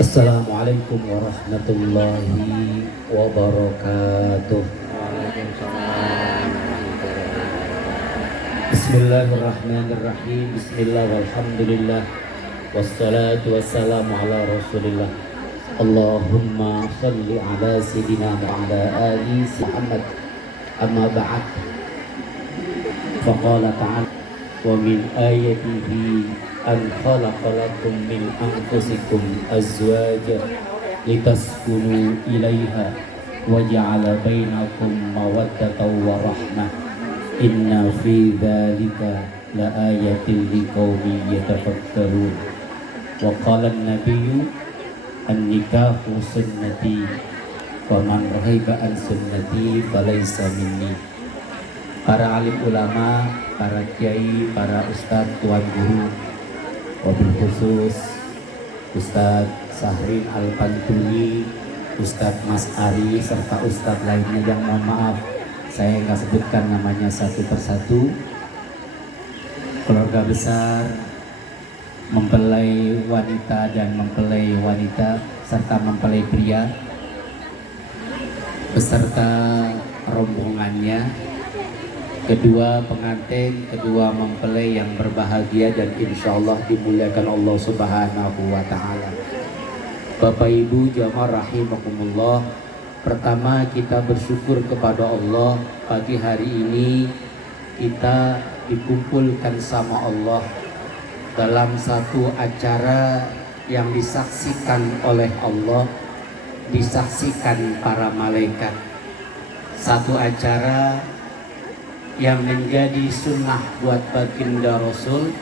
Assalamualaikum warahmatullahi wabarakatuh. Bismillahirrahmanirrahim. Bismillah walhamdulillah. Wassalatu wassalamu ala rasulillah. Allahumma salli ala sayyidina wa ala ali Muhammad. Amma ba'd. Faqala ta'ala wa min ayatihi an khalaqa lakum min anfusikum azwaja litaskunu ilaiha wa ja'ala bainakum mawaddatan wa rahmah inna fi dzalika la ayatin liqaumin yatafakkarun. Wa qala an-nabiyyu an-nikahu sunnati wa man rahiba an sunnati falaysa minni. Para alim ulama, para kiai, para ustadz, tuan guru, wabil khusus Ustadz Sahrin Al-Pantuni, Ustadz Mas Ari, serta Ustadz lainnya yang mohon maaf saya nggak sebutkan namanya satu persatu. Keluarga besar, mempelai wanita dan mempelai wanita serta mempelai pria beserta rombongannya, kedua pengantin, kedua mempelai yang berbahagia dan insya Allah dimuliakan Allah Subhanahu wa Ta'ala. Bapak Ibu jamaah rahimakumullah, pertama kita bersyukur kepada Allah pagi hari ini kita dikumpulkan sama Allah dalam satu acara yang disaksikan oleh Allah, disaksikan para malaikat. Satu acara yang menjadi sunnah buat baginda Rasul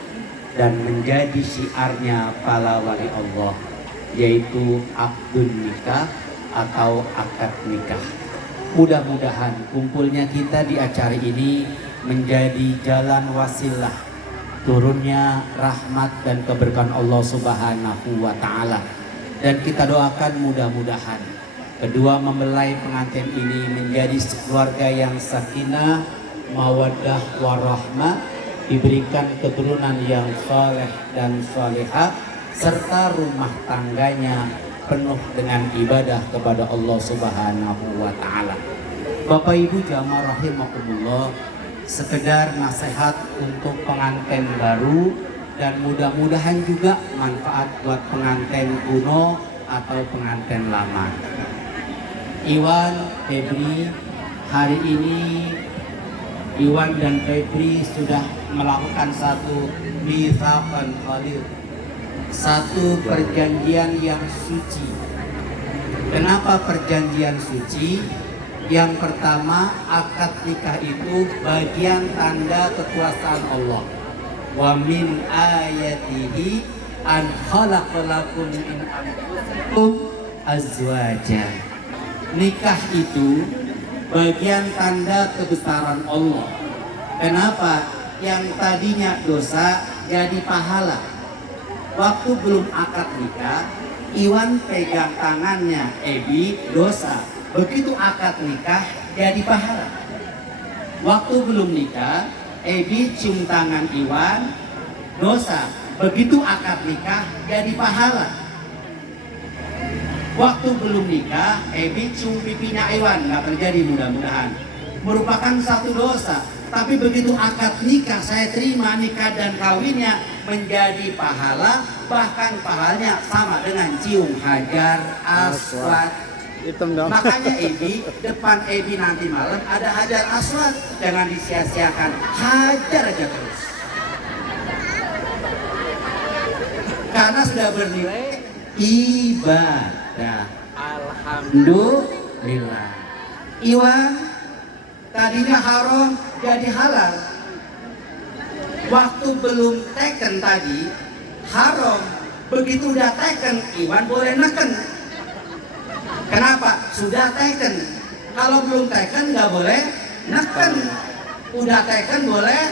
dan menjadi syiarnya para wali Allah, yaitu akdun nikah atau akad nikah. Mudah-mudahan kumpulnya kita di acara ini menjadi jalan wasilah turunnya rahmat dan keberkahan Allah Subhanahu wa Ta'ala. Dan kita doakan mudah-mudahan kedua mempelai pengantin ini menjadi keluarga yang sakinah, mawaddah warahmah, diberikan keturunan yang saleh dan salihah, serta rumah tangganya penuh dengan ibadah kepada Allah Subhanahu wa Ta'ala. Bapak Ibu jamaah rahimakumullah, sekedar nasihat untuk pengantin baru dan mudah-mudahan juga manfaat buat pengantin kuno atau pengantin lama. Iwan, Febri, hari ini Iwan dan Febri sudah melakukan satu mitsaqan khalid, satu perjanjian yang suci. Kenapa perjanjian suci? Yang pertama, akad nikah itu bagian tanda kekuasaan Allah. Wa min ayatihi an khalaqalakum min anfusikum azwaja. Nikah itu bagian tanda kebesaran Allah. Kenapa? Yang tadinya dosa jadi pahala. Waktu belum akad nikah, Iwan pegang tangannya Ebi, dosa. Begitu akad nikah jadi pahala. Waktu belum nikah, Ebi cium tangan Iwan, dosa. Begitu akad nikah jadi pahala. Waktu belum nikah, Ebi cium pipinya Iwan, nggak terjadi mudah-mudahan. Merupakan satu dosa. Tapi begitu akad nikah, saya terima nikah dan kawinnya menjadi pahala. Bahkan pahalanya sama dengan cium hajar aswad. Makanya Ebi, depan Ebi nanti malam ada hajar aswad. Jangan disia-siakan, hajar aja terus. Karena sudah bernilai ibadah. Alhamdulillah. Iwan tadinya haram jadi halal. Waktu belum teken tadi haram. Begitu udah teken, Iwan boleh neken. Kenapa? Sudah teken. Kalau belum teken nggak boleh neken. Udah teken boleh.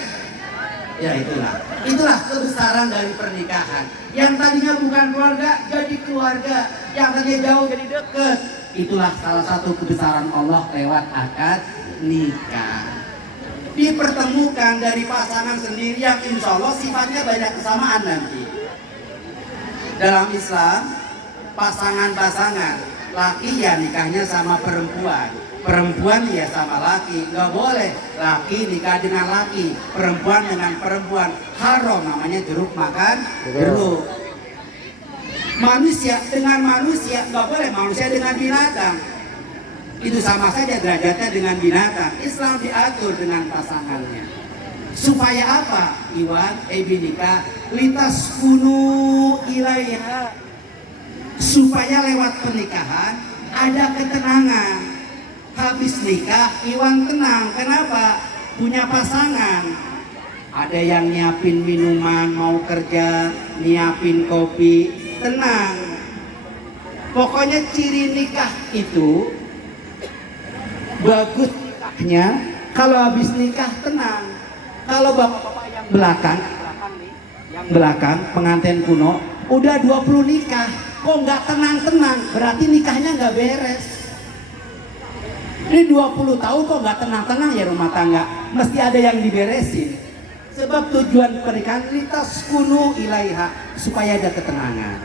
Ya itulah kebesaran dari pernikahan. Yang tadinya bukan keluarga jadi keluarga, yang tadinya jauh jadi deket. Itulah salah satu kebesaran Allah lewat akad nikah. Dipertemukan dari pasangan sendiri yang insya Allah sifatnya banyak kesamaan nanti. Dalam Islam pasangan-pasangan. Laki ya nikahnya sama perempuan, perempuan ya sama laki. Nggak boleh laki nikah dengan laki, perempuan dengan perempuan. Haram, namanya jeruk makan jeruk. Manusia dengan manusia nggak boleh, manusia dengan binatang itu sama saja derajatnya dengan binatang. Islam diatur dengan pasangannya. Supaya apa? Iwan, nikah litas kunu ilaiha, supaya lewat pernikahan ada ketenangan. Habis nikah Iwan tenang. Kenapa? Punya pasangan. Ada yang nyiapin minuman, mau kerja nyiapin kopi, tenang. Pokoknya ciri nikah itu bagus nikahnya kalau habis nikah tenang. Kalau bapak-bapak yang belakang pengantin kuno udah 20 nikah kok nggak tenang-tenang, berarti nikahnya nggak beres. Ini 20 tahun kok nggak tenang-tenang ya rumah tangga, mesti ada yang diberesin. Sebab tujuan pernikahan litas kunu ilaiha, supaya ada ketenangan,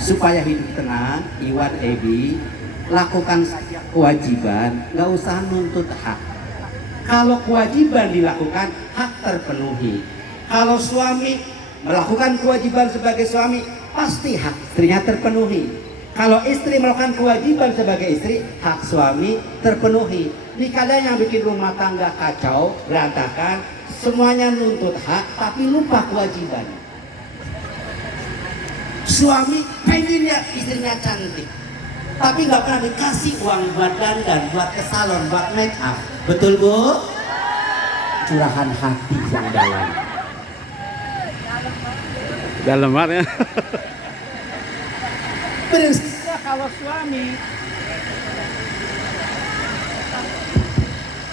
supaya hidup tenang. Iwan Ebi, lakukan saja kewajiban, nggak usah nuntut hak. Kalau kewajiban dilakukan, hak terpenuhi. Kalau suami melakukan kewajiban sebagai suami, pasti hak istrinya terpenuhi. Kalau istri melakukan kewajiban sebagai istri, hak suami terpenuhi. Ini kadang yang bikin rumah tangga kacau, berantakan, semuanya nuntut hak tapi lupa kewajiban. Suami pengen lihat istrinya cantik, tapi nggak pernah dikasih uang buat dandan, buat ke salon, buat make up. Betul Bu? Curahan hati yang dalam. Dalam banget ya. Prinsipnya kalau suami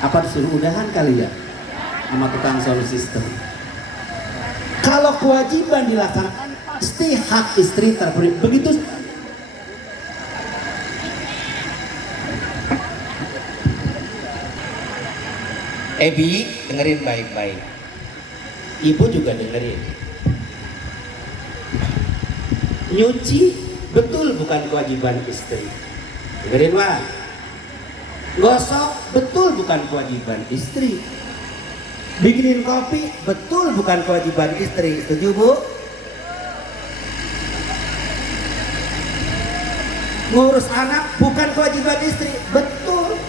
apa disuruh udahan kali ya sama tukang sound system. Kalau kewajiban dilaksanakan pasti hak istri terpenuhi. Begitu. Ebi, dengerin baik-baik. Ibu juga dengerin. Nyuci betul bukan kewajiban istri. Dengerin Wan. Gosok betul bukan kewajiban istri. Bikinin kopi betul bukan kewajiban istri. Setuju Bu? Ngurus anak bukan kewajiban istri. Betul.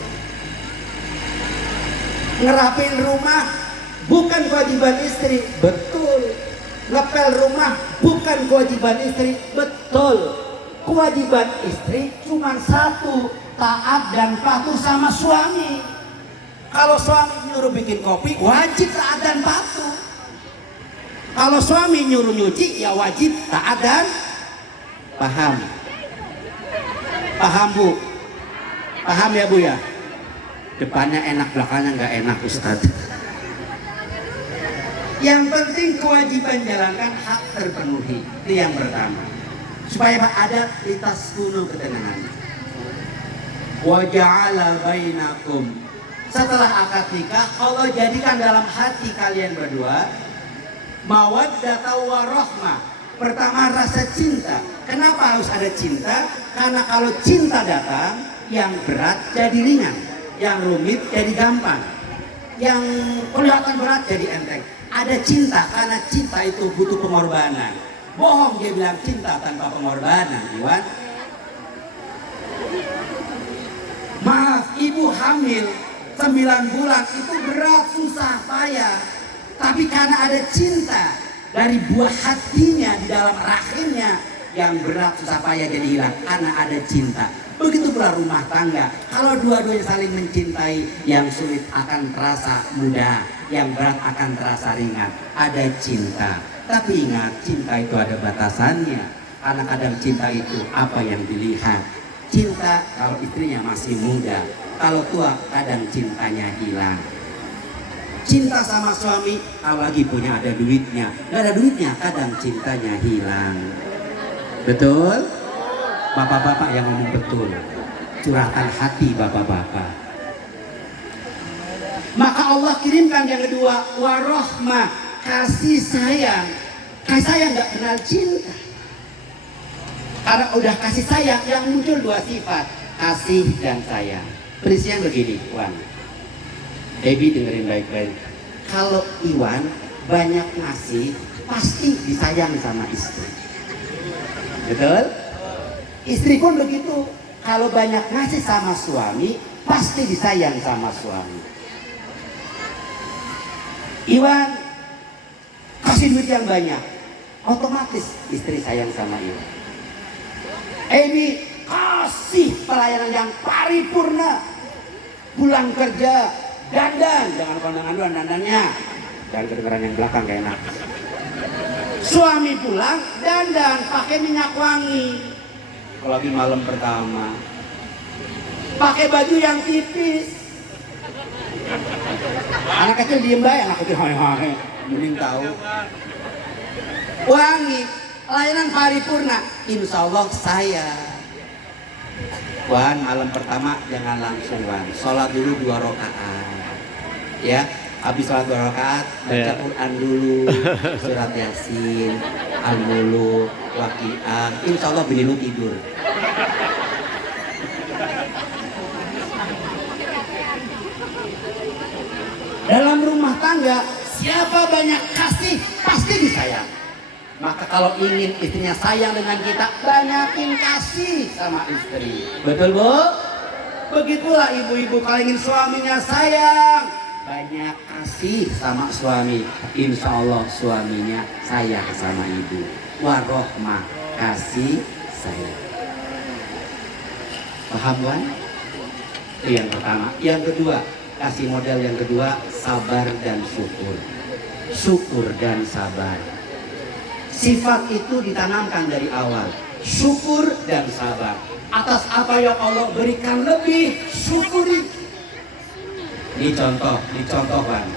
Ngerapin rumah bukan kewajiban istri. Betul. Ngepel rumah bukan kewajiban istri. Betul. Kewajiban istri cuma satu, taat dan patuh sama suami. Kalau suami nyuruh bikin kopi, wajib taat dan patuh. Kalau suami nyuruh nyuci, ya wajib taat dan paham. Paham Bu? Paham ya Bu ya? Depannya enak, belakangnya nggak enak Ustadz. Yang penting kewajiban jalankan, hak terpenuhi. Itu yang pertama. Supaya ada litas kuno ketenangan. Wa ja'ala bainakum, setelah akad nikah Allah jadikan dalam hati kalian berdua mawaddah wa rahmah. Pertama rasa cinta. Kenapa harus ada cinta? Karena kalau cinta datang, yang berat jadi ringan, yang rumit jadi gampang, yang kelihatan berat jadi enteng. Ada cinta, karena cinta itu butuh pengorbanan. Bohong dia bilang cinta tanpa pengorbanan, Iwan. Maaf, ibu hamil 9 bulan itu berat, susah, payah. Tapi karena ada cinta dari buah hatinya di dalam rahimnya, yang berat, susah, payah jadi hilang karena ada cinta. Begitu pula rumah tangga. Kalau dua-duanya saling mencintai, yang sulit akan terasa mudah, yang berat akan terasa ringan. Ada cinta. Tapi ingat, cinta itu ada batasannya. Karena kadang cinta itu apa yang dilihat. Cinta kalau istrinya masih muda, kalau tua kadang cintanya hilang. Cinta sama suami, kalau lagi punya ada duitnya, nggak ada duitnya kadang cintanya hilang. Betul? Bapak-bapak yang ngomong betul. Curahkan hati bapak-bapak. Maka Allah kirimkan yang kedua, warohmah, kasih sayang. Kasih sayang nggak kenal cinta. Karena udah kasih sayang, yang muncul dua sifat, kasih dan sayang. Prinsipnya begini, Wan. Debbie dengerin baik-baik. Kalau Iwan banyak ngasih, pasti disayang sama istri. Betul? Istri pun begitu. Kalau banyak ngasih sama suami, pasti disayang sama suami. Iwan kasih duit yang banyak, otomatis istri sayang sama Iwan. Amy kasih pelayanan yang paripurna, pulang kerja dandan, jangan kondangan doang dandannya, jangan kedengeran yang belakang gak enak. Suami pulang dandan pakai minyak wangi, lagi malam pertama pakai baju yang tipis. Anak kecil diem baik, anak kecil hai mending tahu. Wangi, layanan paripurna, insya Allah saya. Wan, malam pertama jangan langsung Wan, sholat dulu 2 rakaat. Ya, habis sholat 2 rakaat baca Quran dulu, surat Yasin, Al-Muluk, Waqiah. Insya Allah bini lu tidur. Dalam rumah tangga, siapa banyak kasih pasti disayang. Maka kalau ingin istrinya sayang dengan kita, banyakin kasih sama istri. Betul Bu? Begitulah ibu-ibu kalau ingin suaminya sayang, banyak kasih sama suami. Insya Allah suaminya sayang sama ibu. Warohmah, kasih sayang. Paham kan? Itu yang pertama. Yang kedua, kasih model yang kedua, sabar dan syukur. Syukur dan sabar. Sifat itu ditanamkan dari awal. Syukur dan sabar. Atas apa yang Allah berikan lebih, syukuri. Ini contoh Bang.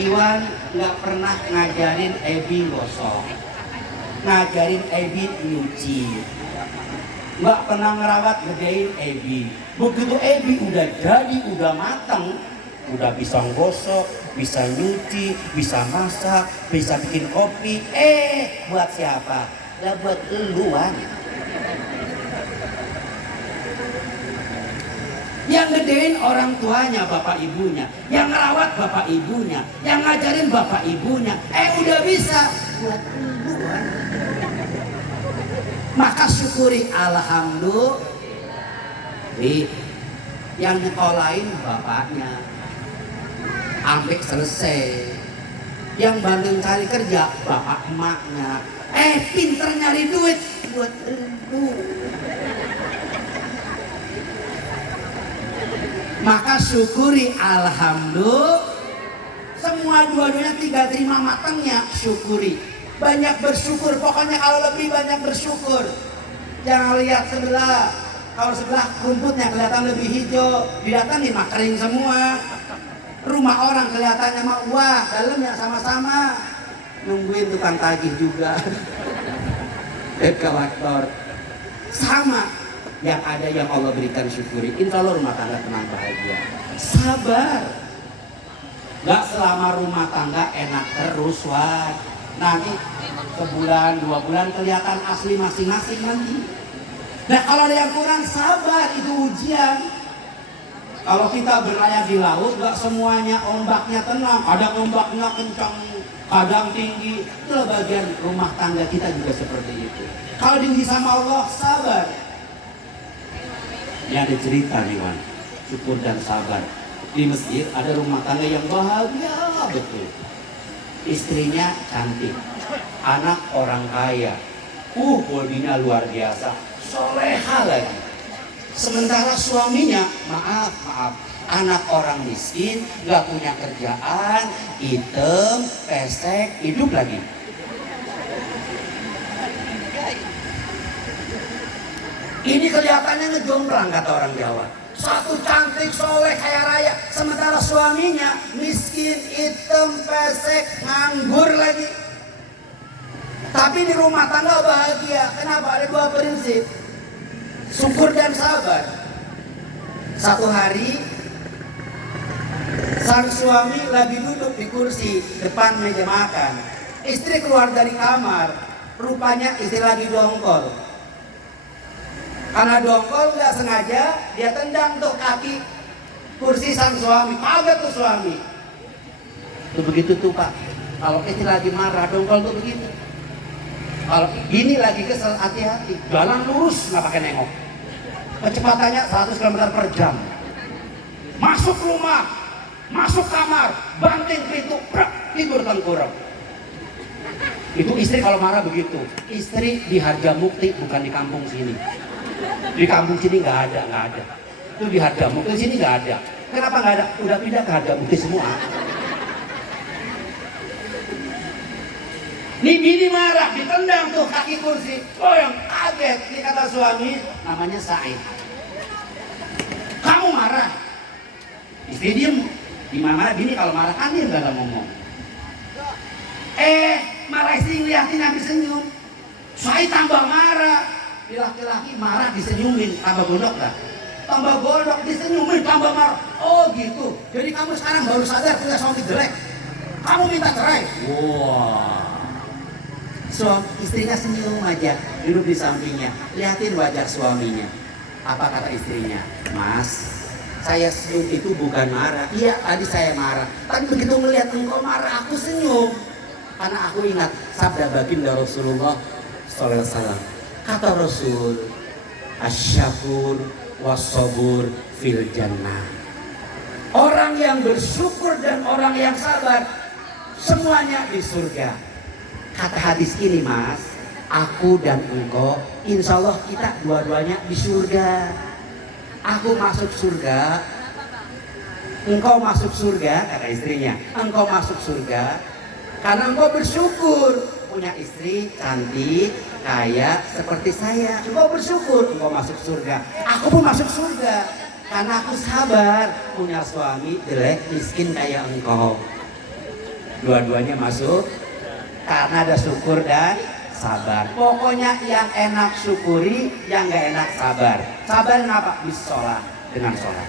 Iwan nggak pernah ngajarin Ebi gosok, ngajarin Ebi nyuci, nggak pernah ngerawat gedein Ebi. Begitu Ebi udah jadi, udah matang, udah bisa gosok, bisa nyuci, bisa masak, bisa bikin kopi. Buat siapa? Lah buat eluan. Yang gedein orang tuanya, bapak ibunya, yang ngerawat bapak ibunya, yang ngajarin bapak ibunya. Udah bisa buat eluan. Maka syukuri, alhamdulillah. Yang nyekolahin bapaknya sampai selesai, yang bantuin cari kerja bapak emaknya. Pinter nyari duit buat lu. Maka syukuri, alhamdulillah. Semua dua-duanya tinggal terima matangnya, syukuri. Banyak bersyukur, pokoknya kalau lebih banyak bersyukur. Jangan lihat sebelah, kalau sebelah rumputnya kelihatan lebih hijau, didatangin mah kering semua. Rumah orang kelihatannya mah wah, dalamnya sama-sama. Nungguin tukang tagih juga. Kolektor. Sama. Yang ada yang Allah berikan syukuri. Insya Allah rumah tangga tenang bahagia. Sabar. Gak selama rumah tangga enak terus Wan. Nanti sebulan 2 bulan kelihatan asli masing-masing nanti. Nah kalau ada yang kurang, sabar, itu ujian. Kalau kita berlayar di laut, gak semuanya ombaknya tenang. Ada ombaknya kencang, kadang tinggi. Itulah bagian rumah tangga kita juga seperti itu. Kalau diuji sama Allah, sabar. Ini ada cerita nih Wan, syukur dan sabar. Di Mesir ada rumah tangga yang bahagia betul. Istrinya cantik, anak orang kaya, bodinya luar biasa, soleha lagi. Sementara suaminya, maaf, anak orang miskin, gak punya kerjaan, hitam, pesek, hidup lagi. Ini kelihatannya ngejomplang kata orang Jawa. Satu cantik, soleh, kaya raya. Sementara suaminya miskin, hitam, pesek, nganggur lagi. Tapi di rumah tangga bahagia. Kenapa? Ada 2 prinsip. Syukur dan sabar. Satu hari sang suami lagi duduk di kursi depan meja makan. Istri keluar dari kamar. Rupanya istri lagi dongkol. Karena dongkol nggak sengaja dia tendang tuh kaki kursi sang suami, kaget tuh suami. Tuh begitu tuh Pak, kalau istri lagi marah dongkol tuh begitu. Kalau ini lagi kesel, hati-hati, jalan lurus nggak pakai nengok. Kecepatannya 100 km per jam. Masuk rumah, masuk kamar, banting pintu, tidur tengkurap. Itu istri kalau marah begitu. Istri di Harjamukti, bukan di kampung sini. Di kampung sini nggak ada. Itu di Harjamukti, di sini nggak ada. Kenapa nggak ada? Udah pindah ke Harjamukti semua. Nih bini marah, ditendang tuh kaki kursi. Oh yang kaget, ini kata suami, namanya Said. Kamu marah, istri diem. Di mana bini kalau marah kan dia nggak ngomong. Malah istri ngeliatin habis senyum. Said tambah marah. Di laki-laki marah disenyumin, tambah gondok gak? Tambah gondok disenyumin, tambah marah. Oh gitu. Jadi kamu sekarang baru sadar punya suami jelek. Kamu minta cerai. Wah. Suami istrinya senyum aja, duduk di sampingnya, lihatin wajah suaminya. Apa kata istrinya? Mas, saya senyum itu bukan marah. Iya, tadi saya marah. Tapi begitu melihat engkau marah, aku senyum. Karena aku ingat sabda baginda Rasulullah SAW. Kata Rasul, asyakur wasabur fil jannah. Orang yang bersyukur dan orang yang sabar, semuanya di surga. Kata hadis ini Mas, aku dan engkau, insya Allah kita dua-duanya di surga. Aku masuk surga, engkau masuk surga, kata istrinya. Engkau masuk surga karena engkau bersyukur punya istri cantik, kaya seperti saya. Engkau bersyukur, engkau masuk surga. Aku pun masuk surga karena aku sabar punya suami jelek, miskin kayak engkau. Dua-duanya masuk karena ada syukur dan sabar. Pokoknya yang enak syukuri, yang gak enak sabar. Sabar kenapa? Bisa sholat, dengan sholat.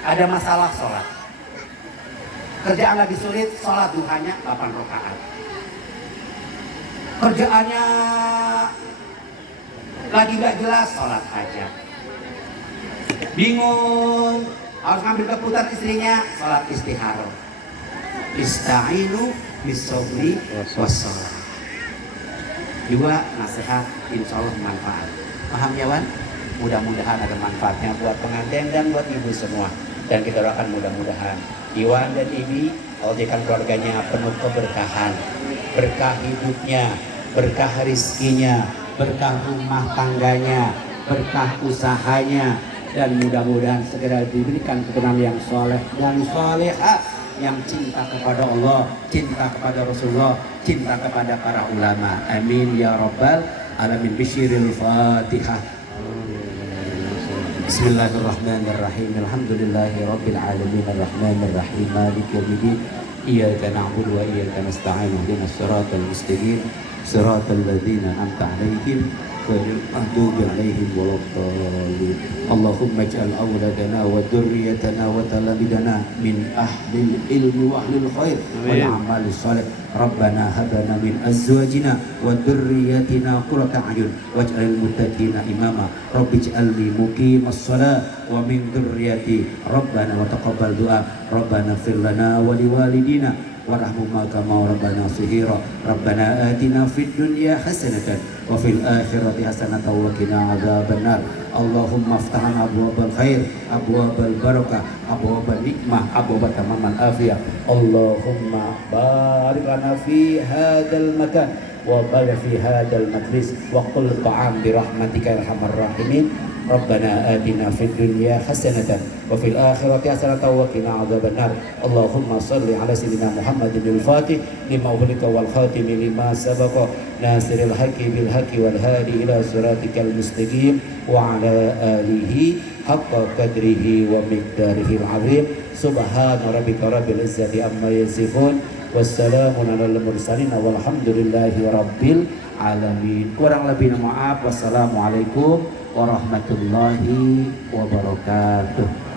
Ada masalah sholat. Kerjaan lagi sulit, sholat duhanya 8 rakaat. Kerjaannya lagi gak jelas, sholat aja. Bingung, harus ngambil keputusan istrinya, sholat istiharoh. Ista'inu bisobri wassalah. Dua nasihat insya Allah bermanfaat. Paham ya Wan? Mudah-mudahan ada manfaatnya buat pengantin dan buat ibu semua. Dan kita doakan mudah-mudahan Iwan dan Ibi Allah jadikan keluarganya penuh keberkahan. Berkah hidupnya, berkah rizkinya, berkah rumah tangganya, berkah usahanya. Dan mudah-mudahan segera diberikan keturunan yang soleh dan solehah, yang cinta kepada Allah, cinta kepada Rasulullah, cinta kepada para ulama. Amin ya rabbal alamin. Bisyiril Fatihah. Bismillahirrahmanirrahim. Alhamdulillahi rabbil alamin arrahmanir rahim maliki yaumiddin. Iyyaka na'budu wa iyyaka nasta'in. Ihdinas siratal mustaqim. Siratal ladzina an'amta 'alaihim ghairil maghdubi 'alaihim waladdallin. Allahumma ij'al awladana wa dhurriyyatana wa talamidana min ahlil ilmi wa ahlil khair wal a'malis shalih. Rabbana hab lana min azwajina wa dhurriyyatina qurrata a'yun waj'alil muttaqina imama. Rabbi ij'alni muqimas shalah wa min dhurriyyati. Rabbana wa taqabbal du'a. Rabbana ighfir lana wa liwalidina warhamhuma kama rabbana sihira. Rabbana atina fid dunya hasanatan wa fil akhirati hasanatan wa qina adzabannar. Allahumma aftahna abwabal khair, abwabal barakah, abwabal nikmah, abwabal tamamal afiyah. Allahumma barik lana fi hadzal makan wa barik fi hadzal majlis wa qul ta'am bi rahmatika ya arhamar rahimin. Rabbana atina fid dunya hasanatan wa fil akhirati hasanatan wa qina adzabannar. Allahumma shalli ala sayyidina Muhammadin al-Fatih lima ulika wal khatim lima sabaqa nasiril haqqi bil haqqi wal hadi ila siratikal mustaqim wa ala alihi haqqa qadrihi wa miqdarihi al-azim. Subhana rabbika rabbil izzati amma yasifun wassalamun alal mursalin walhamdulillahi rabbil alamin. Kurang lebih maaf. Wassalamualaikum warahmatullahi wabarakatuh.